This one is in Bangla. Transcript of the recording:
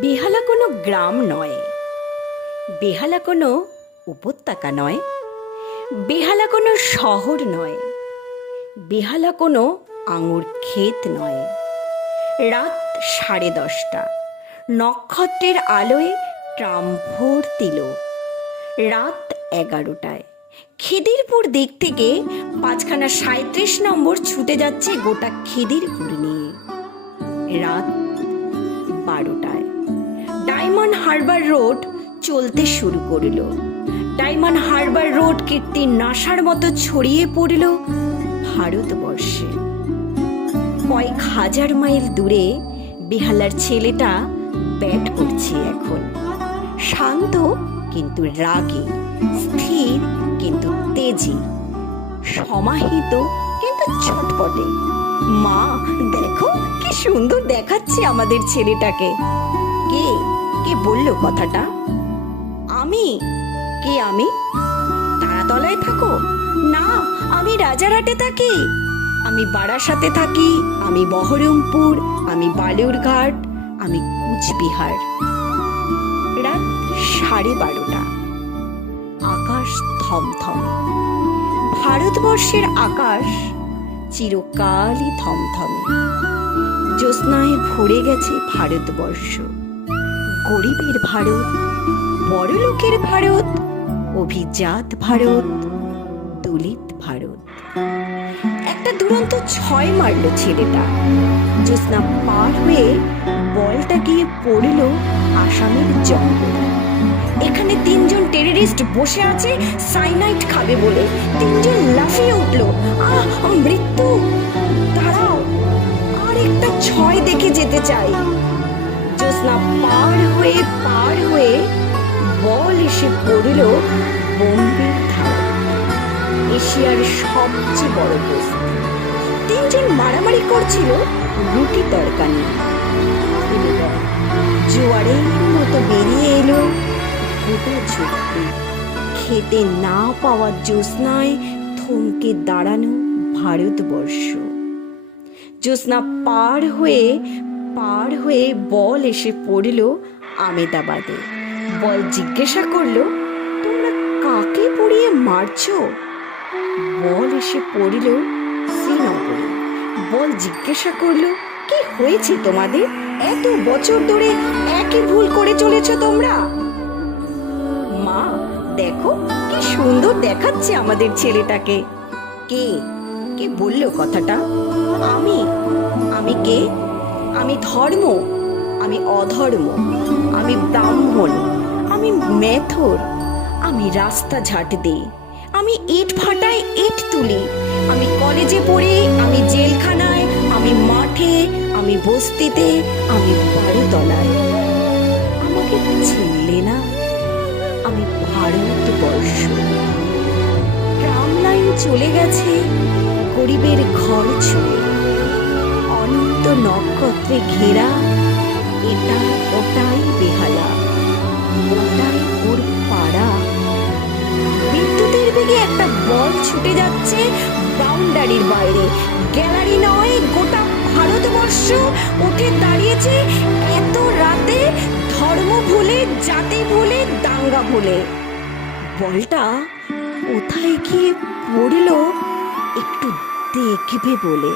বেহালা কোনো গ্রাম নয়। বেহালা কোনো উপত্যকা নয়। বেহালা কোনো শহর নয়। বেহালা কোনো আঙুর ক্ষেত নয়। রাত সাড়ে দশটা। নক্ষত্রের আলোয় ট্রাম ভর্তি রাত এগারোটায়। খিদিরপুর দিক থেকে পাঁচখানা সাঁত্রিশ নম্বর ছুটে যাচ্ছে গোটা খিদিরপুর নিয়ে। রাত বারোটায়। ডায়মন্ড হারবার রোড চলতে শুরু করল। ডায়মন্ড হারবার রোড কীর্তি নাসার মতো ছড়িয়ে পড়ল ভারতবর্ষে। কয়েক হাজার মাইল দূরে বেহালার ছেলেটা ব্যাট করছে এখন। শান্ত কিন্তু রাগে, স্থির কিন্তু তেজি, সমাহিত ছটপটে। মা, দেখো কি সুন্দর দেখাচ্ছে আমাদের ছেলেটাকে। কে? কে বলল কথাটা? আমি? কে আমি? তারাতলায় থাকো? না, আমি রাজারহাটে থাকি। আমি বারাসাতে থাকি, আমি বহরমপুর, আমি বালুরঘাট, আমি কুচবিহার। রাত সাড়ে বারোটা। আকাশ থমথমে। ভারতবর্ষের আকাশ চিরকালই থমথমে। জ্যোৎস্নায় ভরে গেছে ভারতবর্ষ। গরিবের ভারত, বড়লোকের ভারত, অভিজাত ভারত, দলিত ভারত। একটা দুরন্ত ছয় মারল ছেলেটা। জ্যোৎস্না পার হয়ে বলটা গিয়ে পড়ল আসামের জঙ্গলে। এখানে তিনজন টেররিস্ট বসে আছে সাইনাইট খাবে বলে। তিনজন লাফিয়ে উঠল। আহ মৃত্যু। দাঁড়াও। ছয় দেখে যেতে চাই। জ্যোৎস্না পার হয়ে পার হয়ে বল এসে পড়ল বোম্বের ধারে এশিয়ার সবচেয়ে বড় বস্তি তিনজন মারামারি করছিল রুটি তরকা নিয়ে। ঝুঁকি খেতে না পাওয়া জ্যোৎস্নায় থমকে দাঁড়ানো ভারতবর্ষ। জ্যোৎস্না পার হয়ে পার হয়ে বল এসে পড়ল আমেদাবাদে। বল জিজ্ঞাসা করল, তোমরা কাকে পড়িয়ে মারছো? বল এসে পড়ল শ্রীনগরে। বল জিজ্ঞাসা করল, কি হয়েছে তোমাদের? এত বছর ধরে একই ভুল করে চলেছ তোমরা? দেখো, কি সুন্দর দেখাচ্ছে আমাদের ছেলেটাকে। কে? কে বলল কথাটা? আমি? আমি কে? আমি ধর্ম। আমি অধর্ম। আমি ব্রাহ্মণ। আমি মেথর। আমি রাস্তা ঝাঁট দিই। আমি ইট ফাটাই ইট তুলি। আমি কলেজে পড়ি, আমি জেলখানায়, আমি মাঠে, আমি বস্তিতে, আমি বারোতলায় আমাকে চিনলে না? আমি ভারতবর্ষ ট্রাম লাইন চলে গেছে গরিবের ঘর ছুঁয়ে। অনন্ত নক্ষত্রে ঘেরা, এটা ওটাই বেহালা, ওটাই ওর পাড়া। বিদ্যুতের বেগে একটা বল ছুটে যাচ্ছে বাউন্ডারির বাইরে। গ্যালারি নয়, গোটা ভারতবর্ষ উঠে দাঁড়িয়েছে এত রাতে ধর্ম ভুলে জাতি ভুলে দাঙ্গা ভুলে। বলটা কোথায় গিয়ে পড়ল একটু দেখবে বলে।